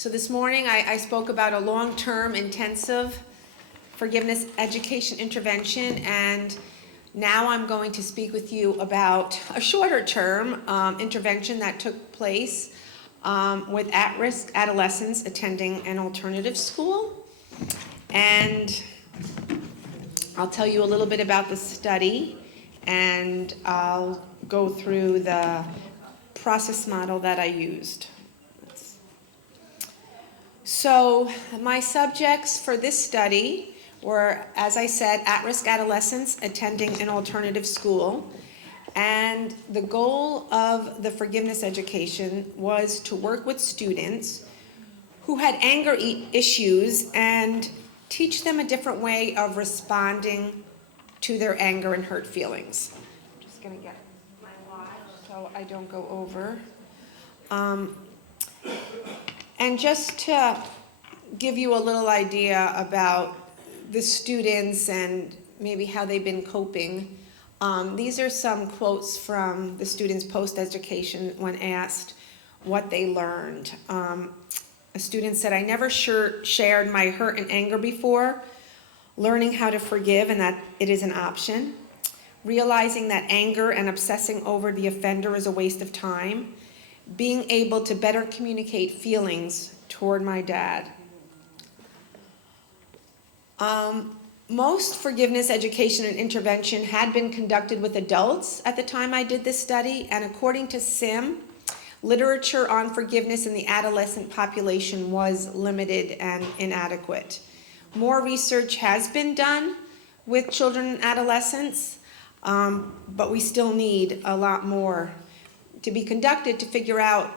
So this morning I spoke about a long-term intensive forgiveness education intervention, and now I'm going to speak with you about a shorter term intervention that took place with at-risk adolescents attending an alternative school. And I'll tell you a little bit about the study, and I'll go through the process model that I used. So my subjects for this study were, as I said, at-risk adolescents attending an alternative school. And the goal of the forgiveness education was to work with students who had anger issues and teach them a different way of responding to their anger and hurt feelings. I'm just going to get my watch so I don't go over. And just to give you a little idea about the students and maybe how they've been coping, these are some quotes from the students post-education when asked what they learned. A student said, "I never shared my hurt and anger before, learning how to forgive and that it is an option, realizing that anger and obsessing over the offender is a waste of time, being able to better communicate feelings toward my dad." Most forgiveness education and intervention had been conducted with adults at the time I did this study, and according to SIM, literature on forgiveness in the adolescent population was limited and inadequate. More research has been done with children and adolescents, but we still need a lot more to be conducted to figure out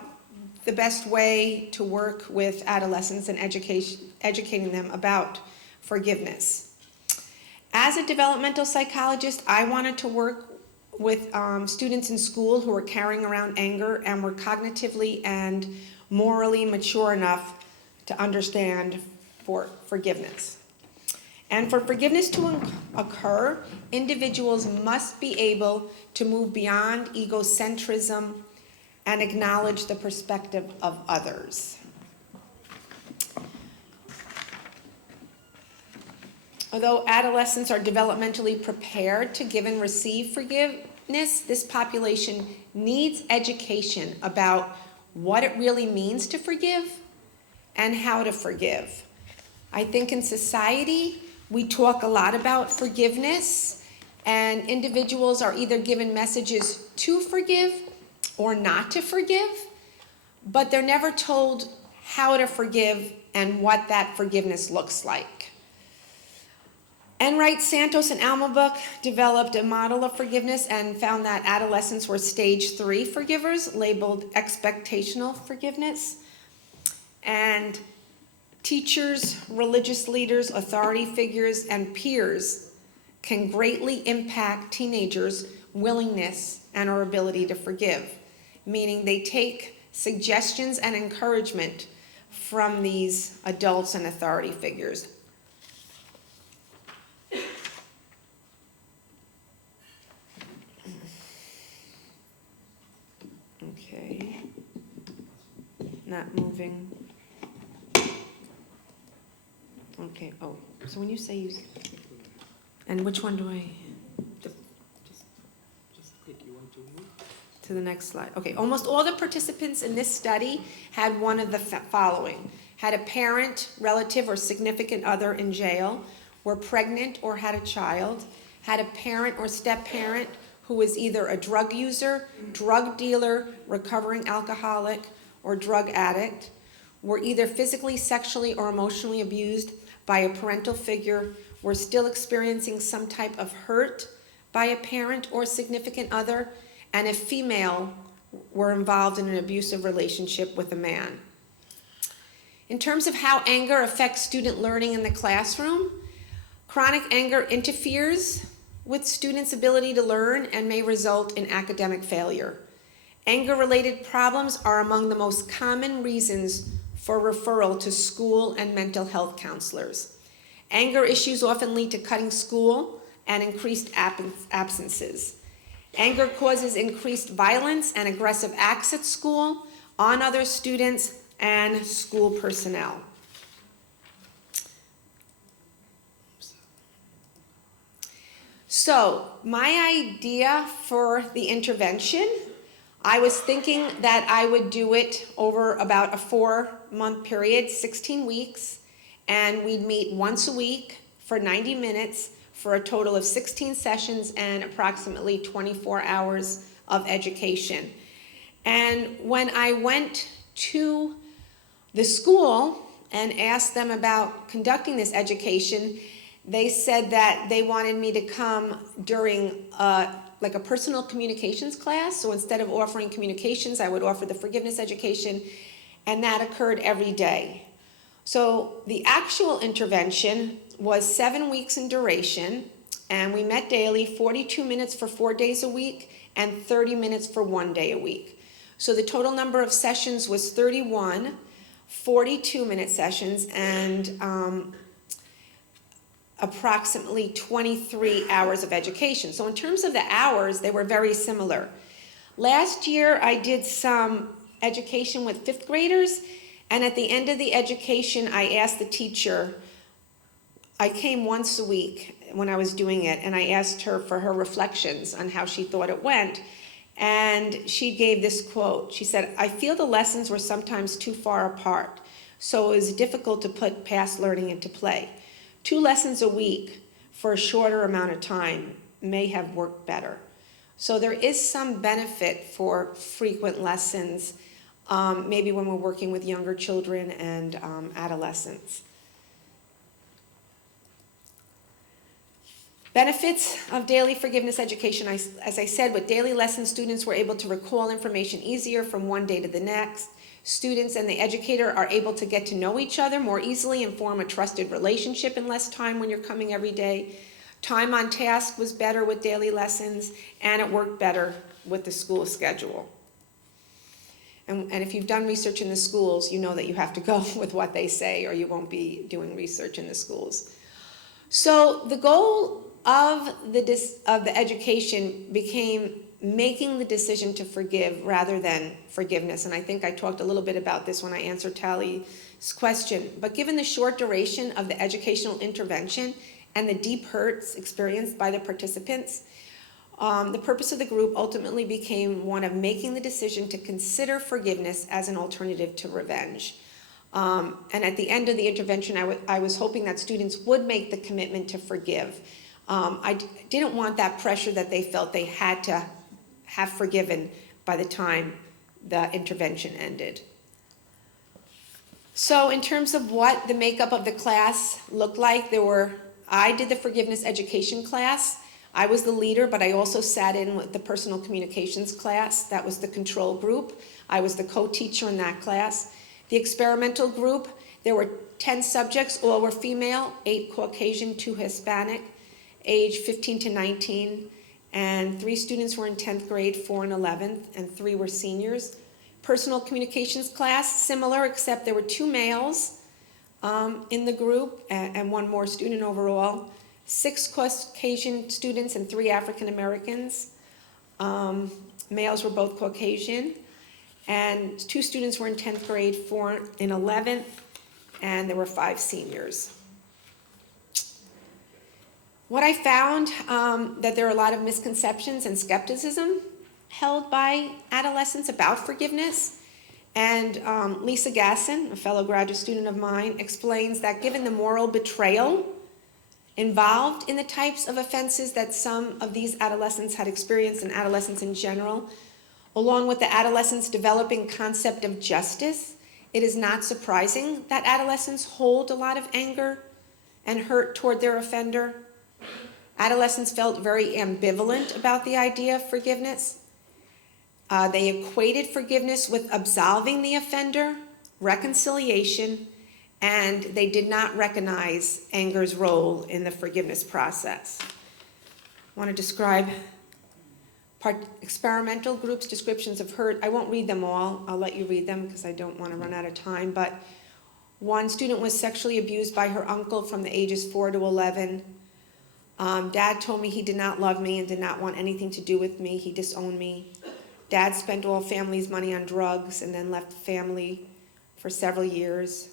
the best way to work with adolescents and educating them about forgiveness. As a developmental psychologist, I wanted to work with students in school who were carrying around anger and were cognitively and morally mature enough to understand forgiveness. And for forgiveness to occur, individuals must be able to move beyond egocentrism and acknowledge the perspective of others. Although adolescents are developmentally prepared to give and receive forgiveness, this population needs education about what it really means to forgive and how to forgive. I think in society, we talk a lot about forgiveness, and individuals are either given messages to forgive or not to forgive, but they're never told how to forgive and what that forgiveness looks like. Enright, Santos, and Almabuck developed a model of forgiveness and found that adolescents were stage 3 forgivers, labeled expectational forgiveness. And teachers, religious leaders, authority figures, and peers can greatly impact teenagers' willingness and or ability to forgive, meaning they take suggestions and encouragement from these adults and authority figures. Okay, not moving. Okay, oh, so when you say use, and which one do I? Just click, you want to move? To the next slide. Okay, almost all the participants in this study had one of the following: had a parent, relative, or significant other in jail, were pregnant or had a child, had a parent or step-parent who was either a drug user, drug dealer, recovering alcoholic, or drug addict, were either physically, sexually, or emotionally abused by a parental figure, were still experiencing some type of hurt by a parent or significant other, and if female, were involved in an abusive relationship with a man. In terms of how anger affects student learning in the classroom, chronic anger interferes with students' ability to learn and may result in academic failure. Anger-related problems are among the most common reasons for referral to school and mental health counselors. Anger issues often lead to cutting school and increased absences. Anger causes increased violence and aggressive acts at school, on other students, and school personnel. So my idea for the intervention, I was thinking that I would do it over about a 4-month period, 16 weeks, and we'd meet once a week for 90 minutes for a total of 16 sessions and approximately 24 hours of education. And when I went to the school and asked them about conducting this education, they said that they wanted me to come during like a personal communications class. So instead of offering communications, I would offer the forgiveness education, and that occurred every day. So the actual intervention was 7 weeks in duration, and we met daily, 42 minutes for 4 days a week and 30 minutes for 1 day a week. So the total number of sessions was 31, 42-minute sessions, and approximately 23 hours of education. So in terms of the hours, they were very similar. Last year, I did some education with 5th graders, and at the end of the education, I asked the teacher, I came once a week when I was doing it, and I asked her for her reflections on how she thought it went. And she gave this quote. She said, "I feel the lessons were sometimes too far apart, so it was difficult to put past learning into play. 2 lessons a week for a shorter amount of time may have worked better." So there is some benefit for frequent lessons, maybe when we're working with younger children and adolescents. Benefits of daily forgiveness education. As I said, with daily lessons, students were able to recall information easier from one day to the next. Students and the educator are able to get to know each other more easily and form a trusted relationship in less time when you're coming every day. Time on task was better with daily lessons, and it worked better with the school schedule. And if you've done research in the schools, you know that you have to go with what they say, or you won't be doing research in the schools. So the goal of the education became making the decision to forgive rather than forgiveness. And I think I talked a little bit about this when I answered Tally's question. But given the short duration of the educational intervention and the deep hurts experienced by the participants, the purpose of the group ultimately became one of making the decision to consider forgiveness as an alternative to revenge. And at the end of the intervention, I was hoping that students would make the commitment to forgive. I didn't want that pressure that they felt they had to have forgiven by the time the intervention ended. So in terms of what the makeup of the class looked like, I did the forgiveness education class. I was the leader, but I also sat in with the personal communications class. That was the control group. I was the co-teacher in that class. The experimental group, there were 10 subjects, all were female, 8 Caucasian, 2 Hispanic, age 15 to 19, and 3 students were in 10th grade, 4 in 11th, and 3 were seniors. Personal communications class, similar, except there were 2 males in the group and 1 more student overall. 6 Caucasian students and 3 African Americans. Males were both Caucasian. And 2 students were in 10th grade, 4 in 11th, and there were 5 seniors. What I found, that there are a lot of misconceptions and skepticism held by adolescents about forgiveness. And Lisa Gasson, a fellow graduate student of mine, explains that given the moral betrayal involved in the types of offenses that some of these adolescents had experienced, and adolescents in general, along with the adolescents' developing concept of justice, it is not surprising that adolescents hold a lot of anger and hurt toward their offender. Adolescents felt very ambivalent about the idea of forgiveness. They equated forgiveness with absolving the offender, reconciliation, and they did not recognize anger's role in the forgiveness process. I want to describe experimental groups' descriptions of hurt. I won't read them all. I'll let you read them because I don't want to run out of time. But 1 student was sexually abused by her uncle from the ages 4 to 11. Dad told me he did not love me and did not want anything to do with me. He disowned me. Dad spent all family's money on drugs and then left family for several years.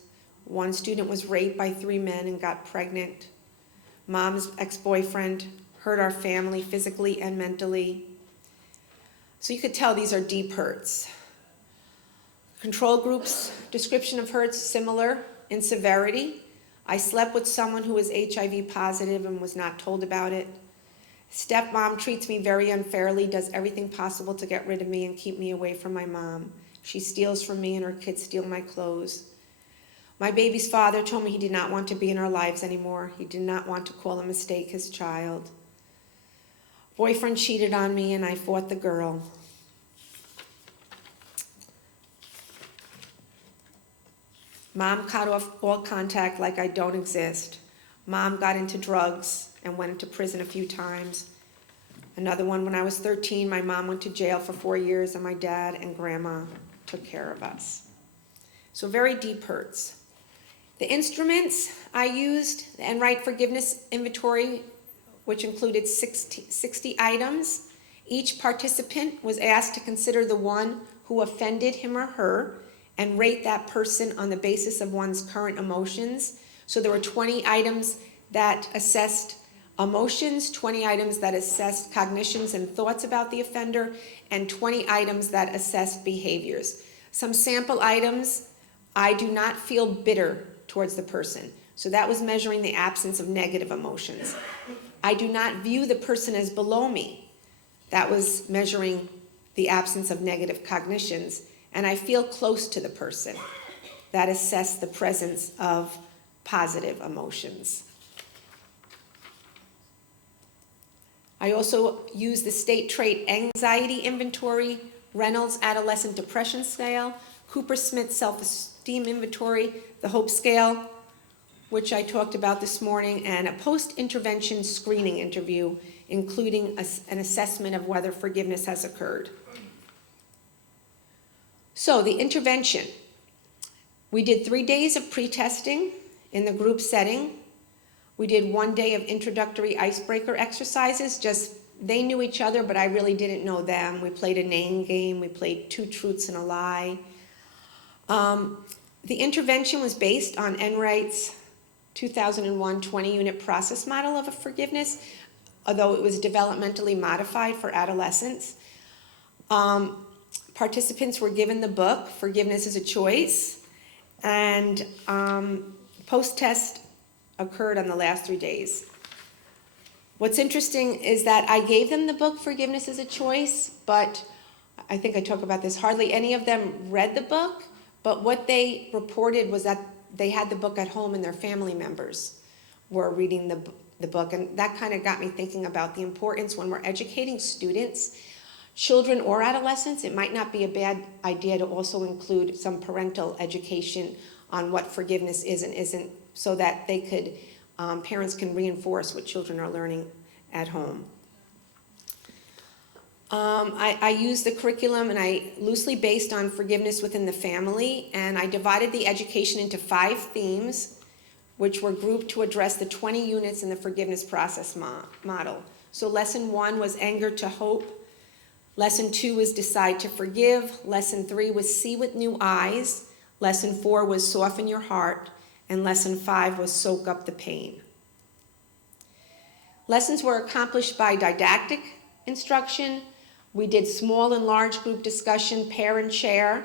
One student was raped by 3 men and got pregnant. Mom's ex-boyfriend hurt our family physically and mentally. So you could tell these are deep hurts. Control group's description of hurts similar in severity. I slept with someone who was HIV positive and was not told about it. Stepmom treats me very unfairly, does everything possible to get rid of me and keep me away from my mom. She steals from me and her kids steal my clothes. My baby's father told me he did not want to be in our lives anymore. He did not want to call a mistake his child. Boyfriend cheated on me and I fought the girl. Mom cut off all contact like I don't exist. Mom got into drugs and went into prison a few times. Another one, when I was 13, my mom went to jail for 4 years and my dad and grandma took care of us. So very deep hurts. The instruments I used, the Enright Forgiveness Inventory, which included 60 items. Each participant was asked to consider the one who offended him or her and rate that person on the basis of one's current emotions. So there were 20 items that assessed emotions, 20 items that assessed cognitions and thoughts about the offender, and 20 items that assessed behaviors. Some sample items, I do not feel bitter towards the person. So that was measuring the absence of negative emotions. I do not view the person as below me. That was measuring the absence of negative cognitions. And I feel close to the person. That assessed the presence of positive emotions. I also used the state trait anxiety inventory, Reynolds Adolescent Depression Scale, Cooper-Smith Self-Esteem Inventory, the HOPE Scale, which I talked about this morning, and a post-intervention screening interview, including an assessment of whether forgiveness has occurred. So the intervention. We did 3 days of pre-testing in the group setting. We did 1 day of introductory icebreaker exercises, just they knew each other, but I really didn't know them. We played a name game, we played 2 truths and a lie. The intervention was based on Enright's 2001 20-unit process model of forgiveness, although it was developmentally modified for adolescents. Participants were given the book, Forgiveness is a Choice, and post-test occurred on the last 3 days. What's interesting is that I gave them the book, Forgiveness is a Choice, but I think I talk about this, hardly any of them read the book, but what they reported was that they had the book at home and their family members were reading the book, and that kind of got me thinking about the importance when we're educating students, children or adolescents. It might not be a bad idea to also include some parental education on what forgiveness is and isn't, so that they could, parents can reinforce what children are learning at home. I used the curriculum and I loosely based on forgiveness within the family, and I divided the education into 5 themes, which were grouped to address the 20 units in the forgiveness process model. So lesson 1 was anger to hope. Lesson 2 was decide to forgive. Lesson 3 was see with new eyes. Lesson 4 was soften your heart. And lesson 5 was soak up the pain. Lessons were accomplished by didactic instruction. We did small and large group discussion, pair and share.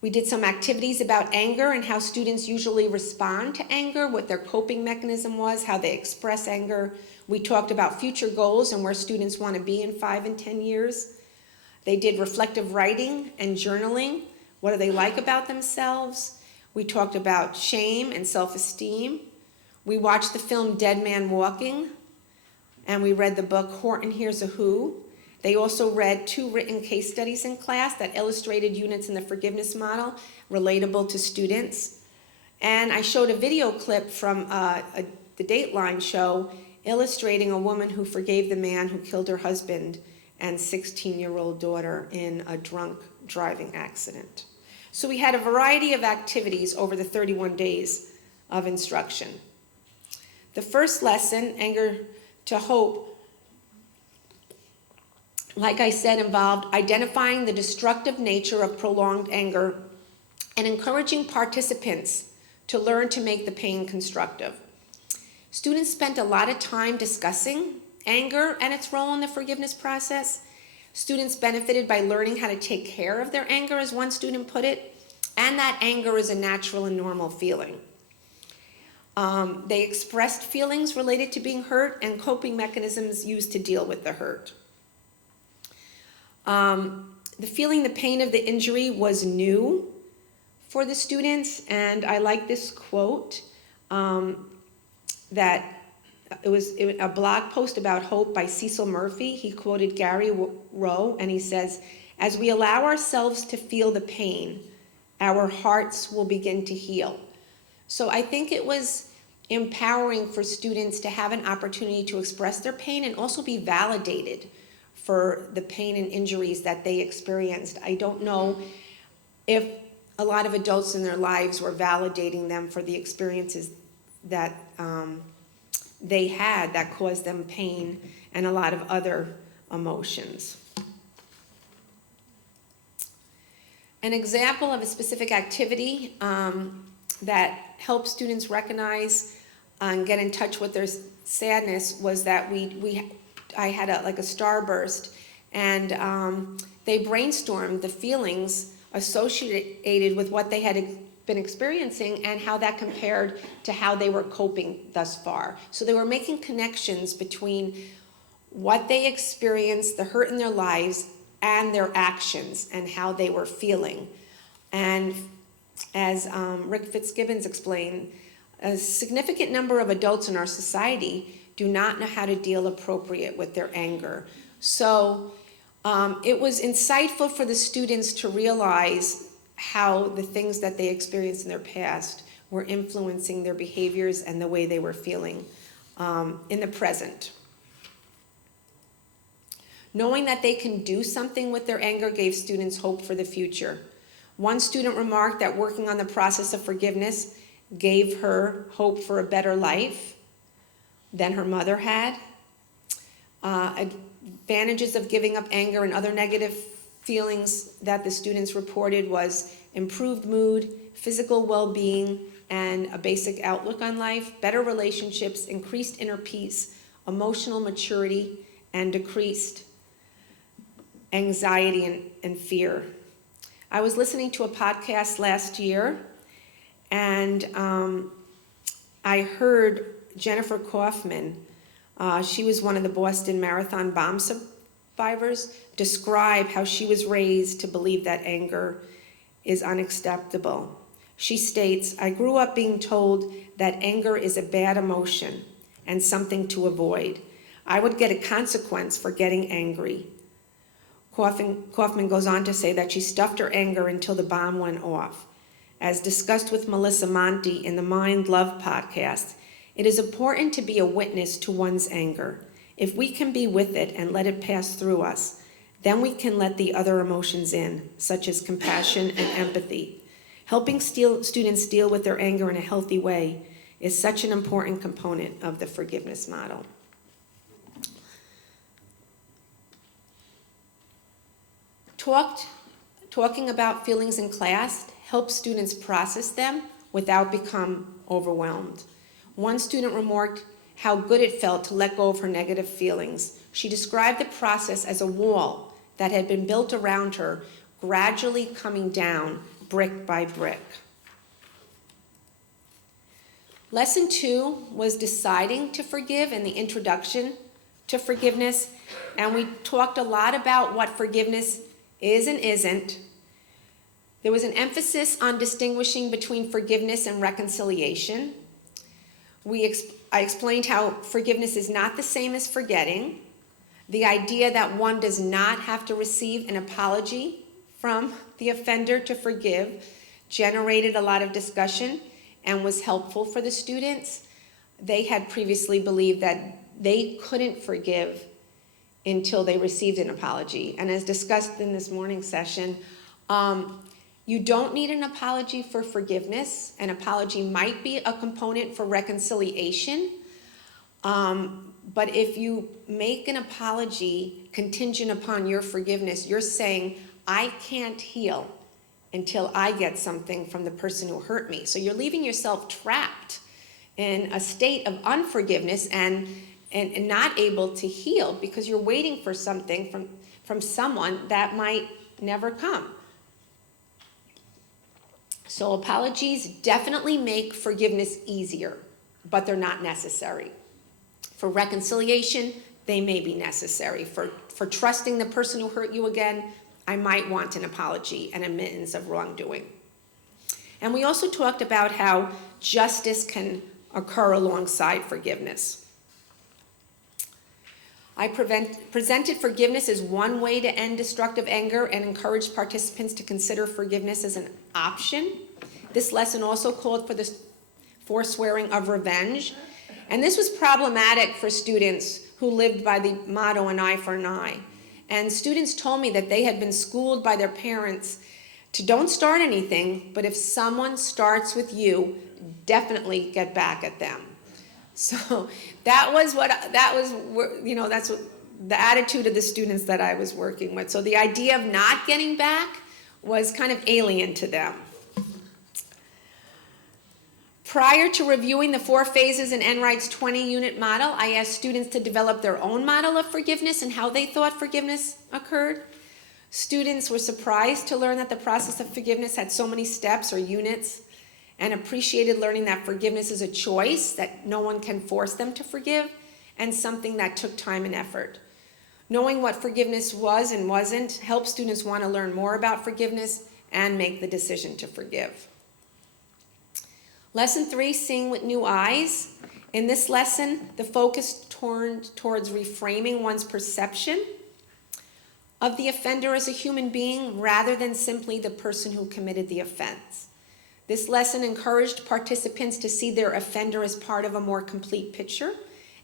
We did some activities about anger and how students usually respond to anger, what their coping mechanism was, how they express anger. We talked about future goals and where students want to be in 5 and 10 years. They did reflective writing and journaling. What do they like about themselves? We talked about shame and self-esteem. We watched the film Dead Man Walking, and we read the book Horton Hears a Who. They also read 2 written case studies in class that illustrated units in the forgiveness model relatable to students. And I showed a video clip from the Dateline show illustrating a woman who forgave the man who killed her husband and 16-year-old daughter in a drunk driving accident. So we had a variety of activities over the 31 days of instruction. The first lesson, Anger to Hope, like I said, involved identifying the destructive nature of prolonged anger and encouraging participants to learn to make the pain constructive. Students spent a lot of time discussing anger and its role in the forgiveness process. Students benefited by learning how to take care of their anger, as one student put it, and that anger is a natural and normal feeling. They expressed feelings related to being hurt and coping mechanisms used to deal with the hurt. The feeling, the pain of the injury was new for the students, and I like this quote that it was a blog post about hope by Cecil Murphy. He quoted Gary Rowe, and he says, "As we allow ourselves to feel the pain, our hearts will begin to heal." So I think it was empowering for students to have an opportunity to express their pain and also be validated for the pain and injuries that they experienced. I don't know if a lot of adults in their lives were validating them for the experiences that they had that caused them pain and a lot of other emotions. An example of a specific activity that helped students recognize and get in touch with their sadness was that I had a starburst, and they brainstormed the feelings associated with what they had been experiencing and how that compared to how they were coping thus far. So they were making connections between what they experienced, the hurt in their lives, and their actions and how they were feeling. And as Rick Fitzgibbons explained, a significant number of adults in our society do not know how to deal appropriate with their anger. So it was insightful for the students to realize how the things that they experienced in their past were influencing their behaviors and the way they were feeling in the present. Knowing that they can do something with their anger gave students hope for the future. One student remarked that working on the process of forgiveness gave her hope for a better life than her mother had. Advantages of giving up anger and other negative feelings that the students reported was improved mood, physical well-being, and a basic outlook on life, better relationships, increased inner peace, emotional maturity, and decreased anxiety and fear. I was listening to a podcast last year, and I heard Jennifer Kaufman, she was one of the Boston Marathon bomb survivors, describe how she was raised to believe that anger is unacceptable. She states, "I grew up being told that anger is a bad emotion and something to avoid. I would get a consequence for getting angry." Kaufman goes on to say that she stuffed her anger until the bomb went off. As discussed with Melissa Monti in the Mind Love podcast, it is important to be a witness to one's anger. If we can be with it and let it pass through us, then we can let the other emotions in, such as compassion and empathy. Helping students deal with their anger in a healthy way is such an important component of the forgiveness model. Talking about feelings in class helps students process them without becoming overwhelmed. One student remarked how good it felt to let go of her negative feelings. She described the process as a wall that had been built around her, gradually coming down brick by brick. Lesson 2 was deciding to forgive and the introduction to forgiveness, and we talked a lot about what forgiveness is and isn't. There was an emphasis on distinguishing between forgiveness and reconciliation. I explained how forgiveness is not the same as forgetting. The idea that one does not have to receive an apology from the offender to forgive generated a lot of discussion and was helpful for the students. They had previously believed that they couldn't forgive until they received an apology. And as discussed in this morning's session, you don't need an apology for forgiveness. An apology might be a component for reconciliation. But if you make an apology contingent upon your forgiveness, you're saying, I can't heal until I get something from the person who hurt me. So you're leaving yourself trapped in a state of unforgiveness and not able to heal because you're waiting for something from someone that might never come. So apologies definitely make forgiveness easier, but they're not necessary. For reconciliation, they may be necessary. For trusting the person who hurt you again, I might want an apology and admittance of wrongdoing. And we also talked about how justice can occur alongside forgiveness. I presented forgiveness as one way to end destructive anger and encouraged participants to consider forgiveness as an option. This lesson also called for the forswearing of revenge. And this was problematic for students who lived by the motto, an eye for an eye. And students told me that they had been schooled by their parents to don't start anything, but if someone starts with you, definitely get back at them. So that's what the attitude of the students that I was working with. So the idea of not getting back was kind of alien to them. Prior to reviewing the 4 phases in Enright's 20-unit model, I asked students to develop their own model of forgiveness and how they thought forgiveness occurred. Students were surprised to learn that the process of forgiveness had so many steps or units, and appreciated learning that forgiveness is a choice, that no one can force them to forgive, and something that took time and effort. Knowing what forgiveness was and wasn't helped students want to learn more about forgiveness and make the decision to forgive. Lesson 3, seeing with new eyes. In this lesson, the focus turned towards reframing one's perception of the offender as a human being rather than simply the person who committed the offense. This lesson encouraged participants to see their offender as part of a more complete picture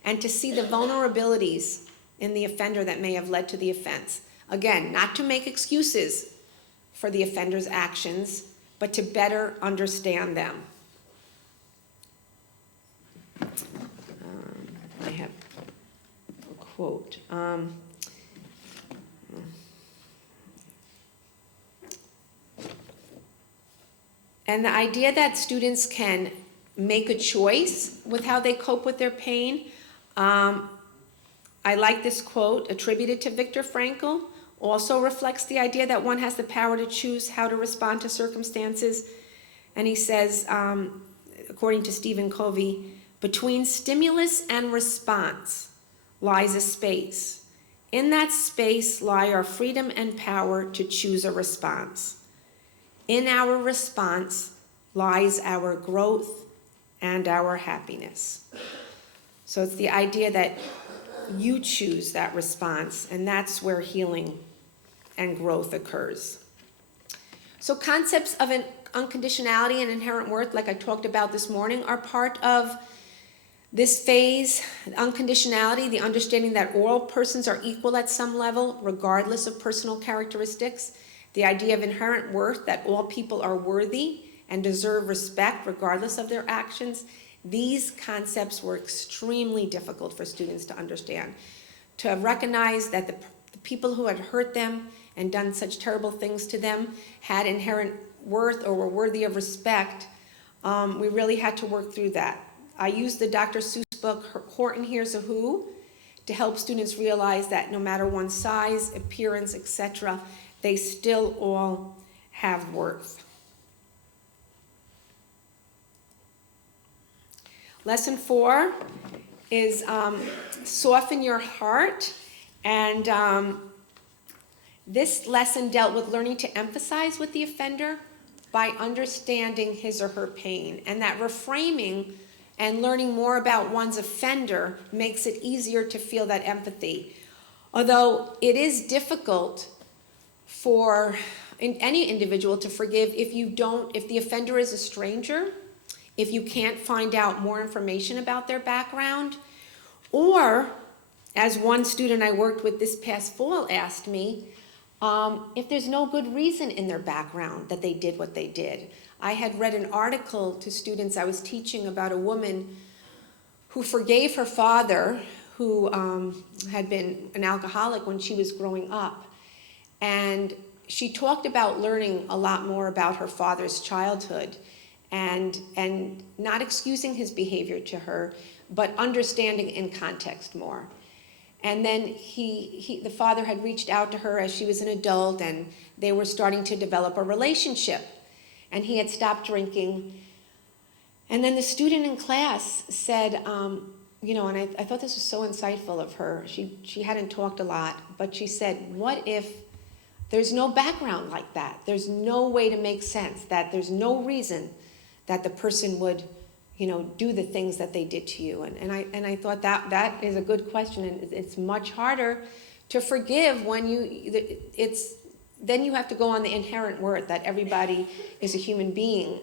and to see the vulnerabilities in the offender that may have led to the offense. Again, not to make excuses for the offender's actions, but to better understand them. I have a quote. And the idea that students can make a choice with how they cope with their pain. I like this quote attributed to Viktor Frankl. Also reflects the idea that one has the power to choose how to respond to circumstances. And he says, according to Stephen Covey, between stimulus and response lies a space. In that space lie our freedom and power to choose a response. In our response lies our growth and our happiness. So it's the idea that you choose that response, and that's where healing and growth occurs. So concepts of unconditionality and inherent worth, like I talked about this morning, are part of this phase. Unconditionality, the understanding that all persons are equal at some level, regardless of personal characteristics. The idea of inherent worth, that all people are worthy and deserve respect regardless of their actions. These concepts were extremely difficult for students to understand. To recognize that the people who had hurt them and done such terrible things to them had inherent worth or were worthy of respect, we really had to work through that. I used the Dr. Seuss book, Horton Hears a Who, to help students realize that no matter one's size, appearance, etc., they still all have worth. Lesson 4 is soften your heart. And this lesson dealt with learning to empathize with the offender by understanding his or her pain. And that reframing and learning more about one's offender makes it easier to feel that empathy. Although it is difficult for any individual to forgive if the offender is a stranger, if you can't find out more information about their background, or, as one student I worked with this past fall asked me, if there's no good reason in their background that they did what they did. I had read an article to students I was teaching about a woman who forgave her father, who had been an alcoholic when she was growing up. And she talked about learning a lot more about her father's childhood and not excusing his behavior to her, but understanding in context more. And then the father had reached out to her as she was an adult, and they were starting to develop a relationship. And he had stopped drinking. And then the student in class said, you know, and I thought this was so insightful of her. She hadn't talked a lot, but she said, what if there's no background like that? There's no way to make sense, that there's no reason that the person would, you know, do the things that they did to you. And I thought that is a good question, and it's much harder to forgive when then you have to go on the inherent worth that everybody is a human being,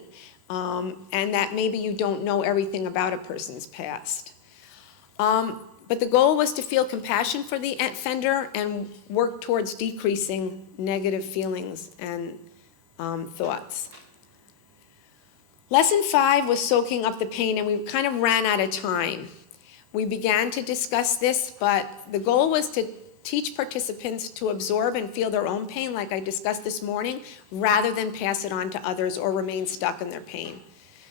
and that maybe you don't know everything about a person's past. But the goal was to feel compassion for the offender and work towards decreasing negative feelings and thoughts. Lesson 5 was soaking up the pain, and we kind of ran out of time. We began to discuss this, but the goal was to teach participants to absorb and feel their own pain, like I discussed this morning, rather than pass it on to others or remain stuck in their pain.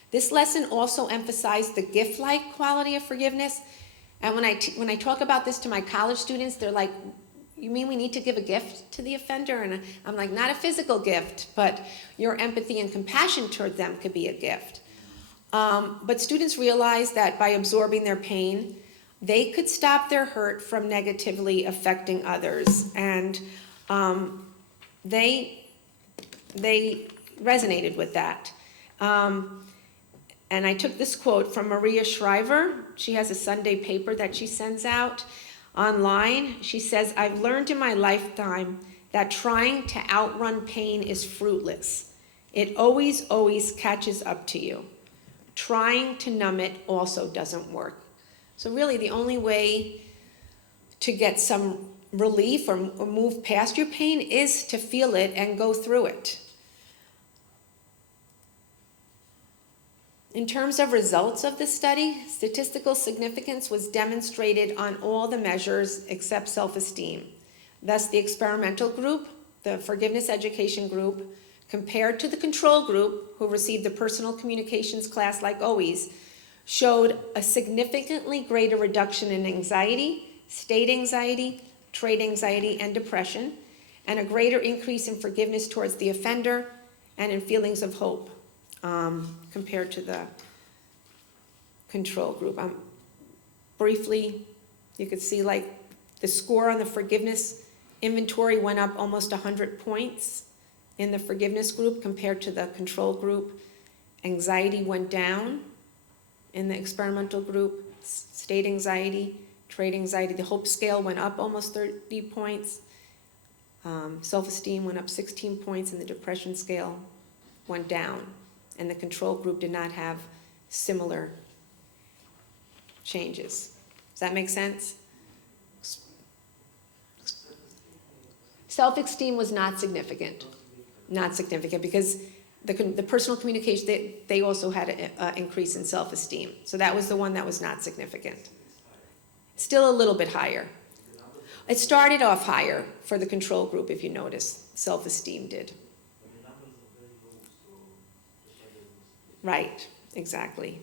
This lesson also emphasized the gift-like quality of forgiveness. And when I talk about this to my college students, they're like, you mean we need to give a gift to the offender? And I'm like, not a physical gift, but your empathy and compassion toward them could be a gift. But students realized that by absorbing their pain, they could stop their hurt from negatively affecting others. And they resonated with that. And I took this quote from Maria Shriver. She has a Sunday paper that she sends out online. She says, I've learned in my lifetime that trying to outrun pain is fruitless. It always, always catches up to you. Trying to numb it also doesn't work. So really the only way to get some relief or move past your pain is to feel it and go through it. In terms of results of the study, statistical significance was demonstrated on all the measures except self-esteem. Thus, the experimental group, the forgiveness education group, compared to the control group, who received the personal communications class like always, showed a significantly greater reduction in anxiety, state anxiety, trait anxiety, and depression, and a greater increase in forgiveness towards the offender and in feelings of hope. Compared to the control group. Briefly, you could see like the score on the forgiveness inventory went up almost 100 points in the forgiveness group compared to the control group. Anxiety went down in the experimental group. State anxiety, trait anxiety, the hope scale went up almost 30 points. Self-esteem went up 16 points, and the depression scale went down. And the control group did not have similar changes. Does that make sense? Self-esteem was not significant. Not significant because the personal communication, they also had an increase in self-esteem. So that was the one that was not significant. Still a little bit higher. It started off higher for the control group, if you notice. Self-esteem did. Right, exactly.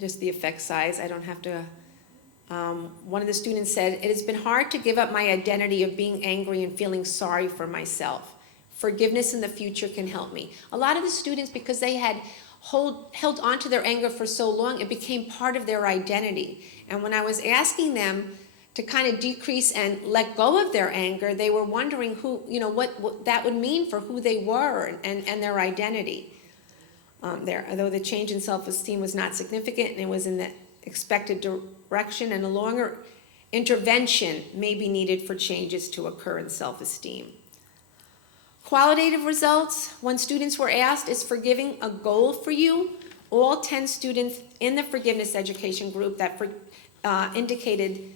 Just the effect size, I don't have to. One of the students said, it has been hard to give up my identity of being angry and feeling sorry for myself. Forgiveness in the future can help me. A lot of the students, because they had held on to their anger for so long, it became part of their identity. And when I was asking them to kind of decrease and let go of their anger, they were wondering what that would mean for who they were and their identity. Although the change in self-esteem was not significant and it was in the expected direction, and a longer intervention may be needed for changes to occur in self-esteem. Qualitative results, when students were asked, is forgiving a goal for you? All 10 students in the forgiveness education group that indicated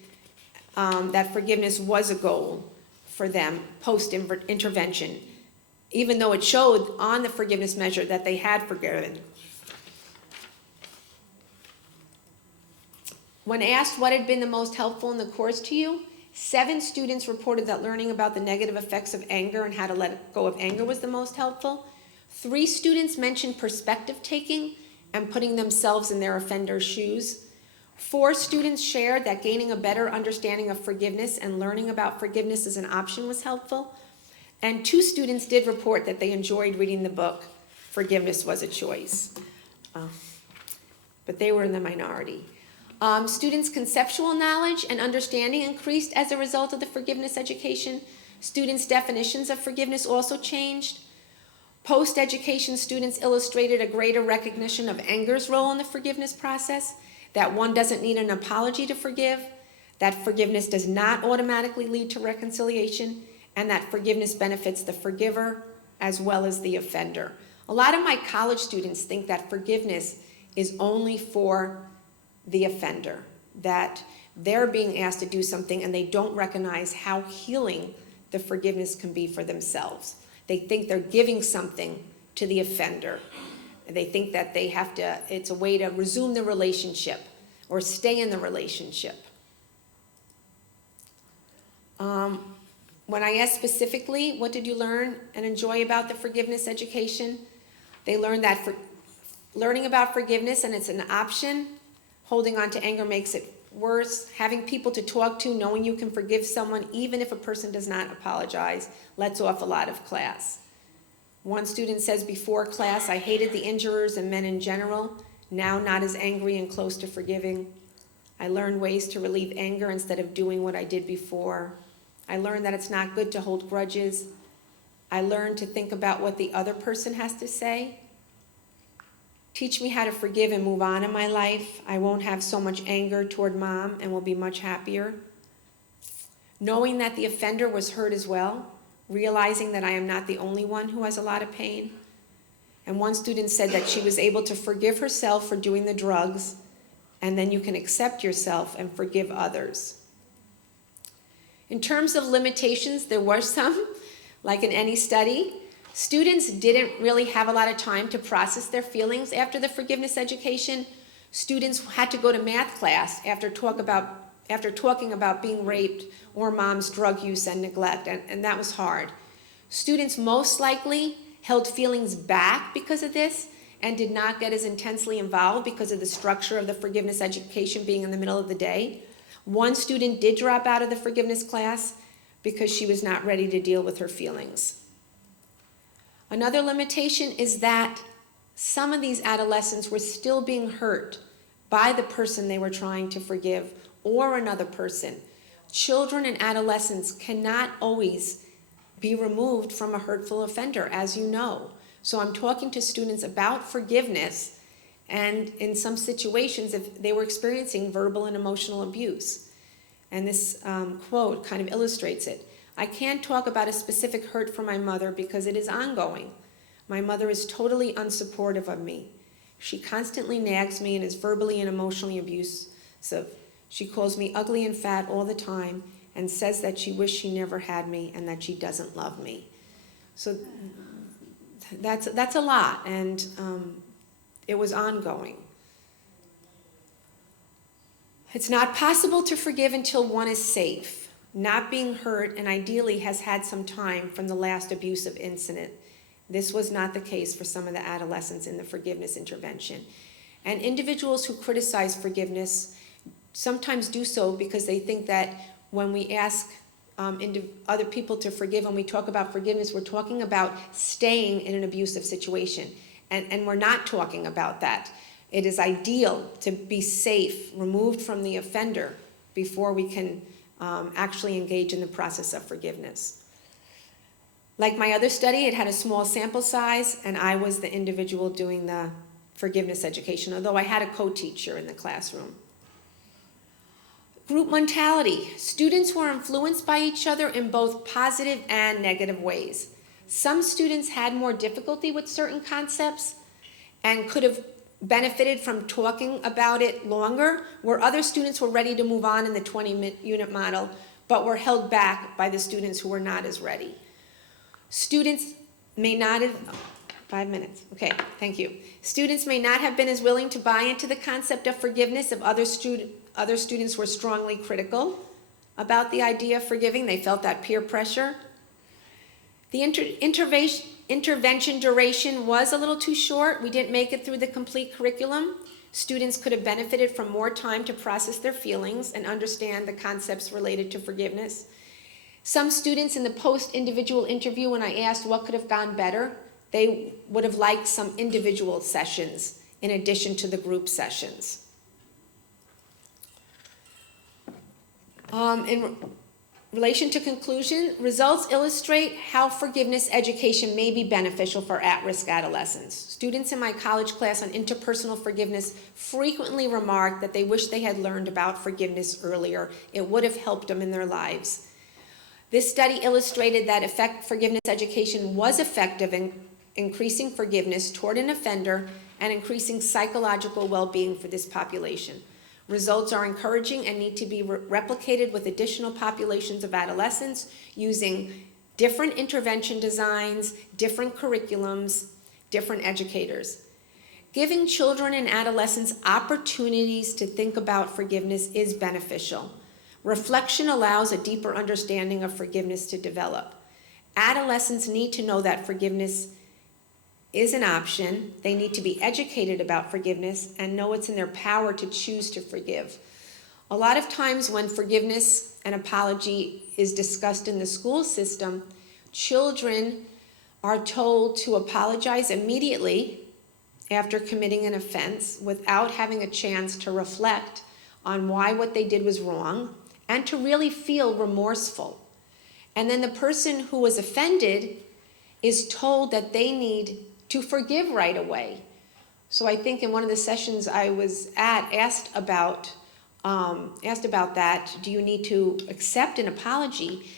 that forgiveness was a goal for them post-intervention, even though it showed on the forgiveness measure that they had forgiven. When asked what had been the most helpful in the course to you, 7 students reported that learning about the negative effects of anger and how to let go of anger was the most helpful. 3 students mentioned perspective taking and putting themselves in their offender's shoes. 4 students shared that gaining a better understanding of forgiveness and learning about forgiveness as an option was helpful. And 2 students did report that they enjoyed reading the book, Forgiveness Was a Choice. But they were in the minority. Students' conceptual knowledge and understanding increased as a result of the forgiveness education. Students' definitions of forgiveness also changed. Post-education students illustrated a greater recognition of anger's role in the forgiveness process, that one doesn't need an apology to forgive, that forgiveness does not automatically lead to reconciliation, and that forgiveness benefits the forgiver as well as the offender. A lot of my college students think that forgiveness is only for the offender, that they're being asked to do something and they don't recognize how healing the forgiveness can be for themselves. They think they're giving something to the offender. They think that they have to, it's a way to resume the relationship or stay in the relationship. When I asked specifically, what did you learn and enjoy about the forgiveness education? They learned that learning about forgiveness and it's an option. Holding on to anger makes it worse. Having people to talk to, knowing you can forgive someone even if a person does not apologize, lets off a lot of class. One student says, before class, I hated the injurers and men in general. Now not as angry and close to forgiving. I learned ways to relieve anger instead of doing what I did before. I learned that it's not good to hold grudges. I learned to think about what the other person has to say. Teach me how to forgive and move on in my life. I won't have so much anger toward mom and will be much happier. Knowing that the offender was hurt as well, realizing that I am not the only one who has a lot of pain. And one student said that she was able to forgive herself for doing the drugs, and then you can accept yourself and forgive others. In terms of limitations, there were some, like in any study. Students didn't really have a lot of time to process their feelings after the forgiveness education. Students had to go to math class after talking about being raped or mom's drug use and neglect, and that was hard. Students most likely held feelings back because of this and did not get as intensely involved because of the structure of the forgiveness education being in the middle of the day. One student did drop out of the forgiveness class because she was not ready to deal with her feelings. Another limitation is that some of these adolescents were still being hurt by the person they were trying to forgive or another person. Children and adolescents cannot always be removed from a hurtful offender, as you know. So I'm talking to students about forgiveness, and in some situations, if they were experiencing verbal and emotional abuse. And this quote kind of illustrates it. I can't talk about a specific hurt from my mother because it is ongoing. My mother is totally unsupportive of me. She constantly nags me and is verbally and emotionally abusive. She calls me ugly and fat all the time and says that she wished she never had me and that she doesn't love me. So that's a lot, and it was ongoing. It's not possible to forgive until one is safe, not being hurt, and ideally has had some time from the last abusive incident. This was not the case for some of the adolescents in the forgiveness intervention. And individuals who criticize forgiveness sometimes do so because they think that when we ask other people to forgive, when we talk about forgiveness, we're talking about staying in an abusive situation. And we're not talking about that. It is ideal to be safe, removed from the offender, before we can actually engage in the process of forgiveness. Like my other study, it had a small sample size, and I was the individual doing the forgiveness education, although I had a co-teacher in the classroom. Group mentality. Students were influenced by each other in both positive and negative ways. Some students had more difficulty with certain concepts and could have benefited from talking about it longer, where other students were ready to move on in the 20-unit model, but were held back by the students who were not as ready. Students may not have, 5 minutes, okay, thank you. Students may not have been as willing to buy into the concept of forgiveness if other students were strongly critical about the idea of forgiving. They felt that peer pressure. The intervention duration was a little too short. We didn't make it through the complete curriculum. Students could have benefited from more time to process their feelings and understand the concepts related to forgiveness. Some students in the post-individual interview, when I asked what could have gone better, they would have liked some individual sessions in addition to the group sessions. In relation to conclusion, results illustrate how forgiveness education may be beneficial for at-risk adolescents. Students in my college class on interpersonal forgiveness frequently remarked that they wish they had learned about forgiveness earlier. It would have helped them in their lives. This study illustrated that forgiveness education was effective in increasing forgiveness toward an offender and increasing psychological well-being for this population. Results are encouraging and need to be replicated with additional populations of adolescents using different intervention designs, different curriculums, different educators. Giving children and adolescents opportunities to think about forgiveness is beneficial. Reflection allows a deeper understanding of forgiveness to develop. Adolescents need to know that forgiveness is an option. They need to be educated about forgiveness and know it's in their power to choose to forgive. A lot of times when forgiveness and apology is discussed in the school system, children are told to apologize immediately after committing an offense without having a chance to reflect on why what they did was wrong and to really feel remorseful. And then the person who was offended is told that they need to forgive right away. So I think in one of the sessions I was at, asked about that, do you need to accept an apology?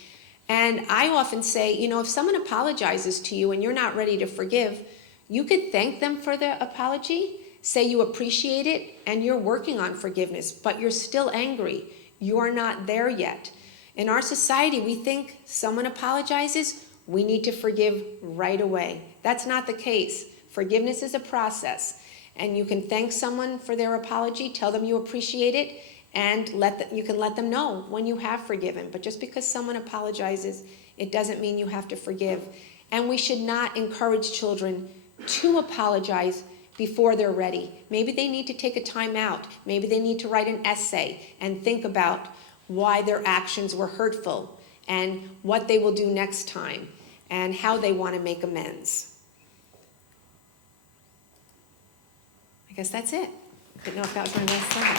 And I often say, if someone apologizes to you and you're not ready to forgive, you could thank them for the apology, say you appreciate it, and you're working on forgiveness, but you're still angry. You're not there yet. In our society, we think someone apologizes, we need to forgive right away. That's not the case. Forgiveness is a process, and you can thank someone for their apology, tell them you appreciate it, and you can let them know when you have forgiven. But just because someone apologizes, it doesn't mean you have to forgive. And we should not encourage children to apologize before they're ready. Maybe they need to take a time out. Maybe they need to write an essay and think about why their actions were hurtful and what they will do next time and how they want to make amends. I guess that's it. Didn't know if that was my last slide.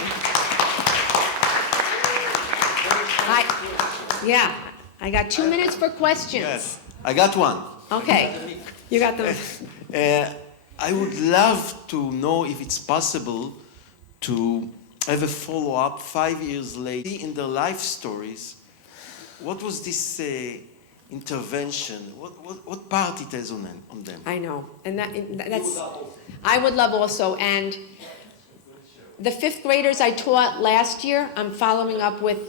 I got 2 minutes for questions. Yes, I got one. Okay, you got them. I would love to know if it's possible to have a follow-up 5 years later in their life stories. What was this intervention? What part it has on them? I know, and that's. I would love also, and the 5th graders I taught last year, I'm following up with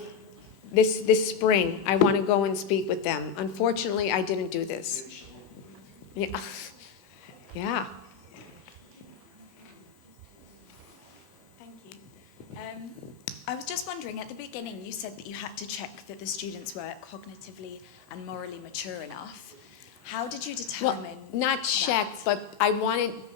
this spring. I want to go and speak with them. Unfortunately, I didn't do this. Yeah. Yeah. I was just wondering, at the beginning you said that you had to check that the students were cognitively and morally mature enough. How did you determine not check, but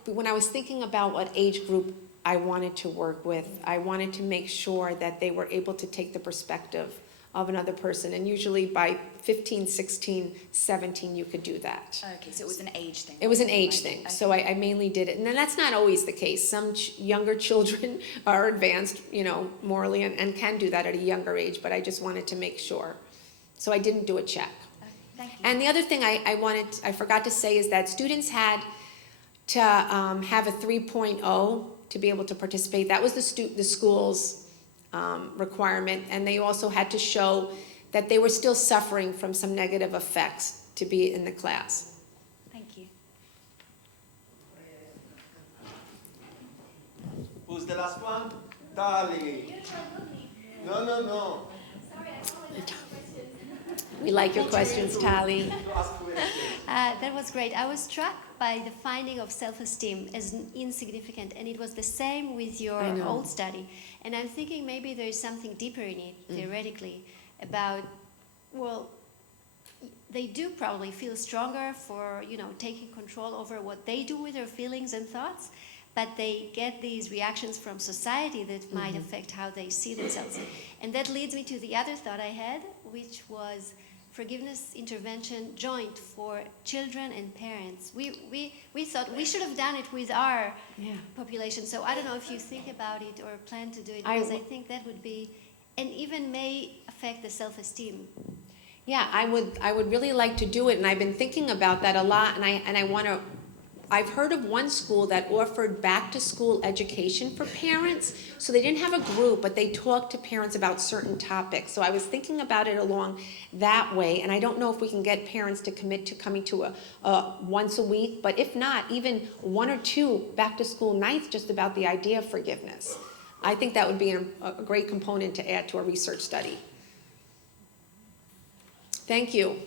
when I was thinking about what age group I wanted to work with, I wanted to make sure that they were able to take the perspective of another person, and usually by 15, 16, 17 you could do that. Okay, so it was an age thing. It was an age thing, okay. So I mainly did it, and then that's not always the case. Some younger children are advanced, morally, and can do that at a younger age, but I just wanted to make sure. So I didn't do a check. Okay, thank you. And the other thing I forgot to say is that students had to have a 3.0 to be able to participate. That was the school's requirement, and they also had to show that they were still suffering from some negative effects to be in the class. Thank you. Who's the last one? Tali. No. Sorry, I apologize for questions. We like your questions, Tali. That was great. I was struck by the finding of self-esteem as insignificant, and it was the same with your old study. And I'm thinking maybe there is something deeper in it, theoretically. about, well, they do probably feel stronger for, taking control over what they do with their feelings and thoughts, but they get these reactions from society that might affect how they see themselves. And that leads me to the other thought I had, which was forgiveness intervention joint for children and parents. We thought we should have done it with our population. So I don't know if you think about it or plan to do it, because I think that would be, and even may affect the self-esteem. Yeah, I would really like to do it, and I've been thinking about that a lot, and I want to. I've heard of one school that offered back-to-school education for parents. So they didn't have a group, but they talked to parents about certain topics. So I was thinking about it along that way, and I don't know if we can get parents to commit to coming to a once a week, but if not, even 1 or 2 back-to-school nights just about the idea of forgiveness. I think that would be a great component to add to a research study. Thank you.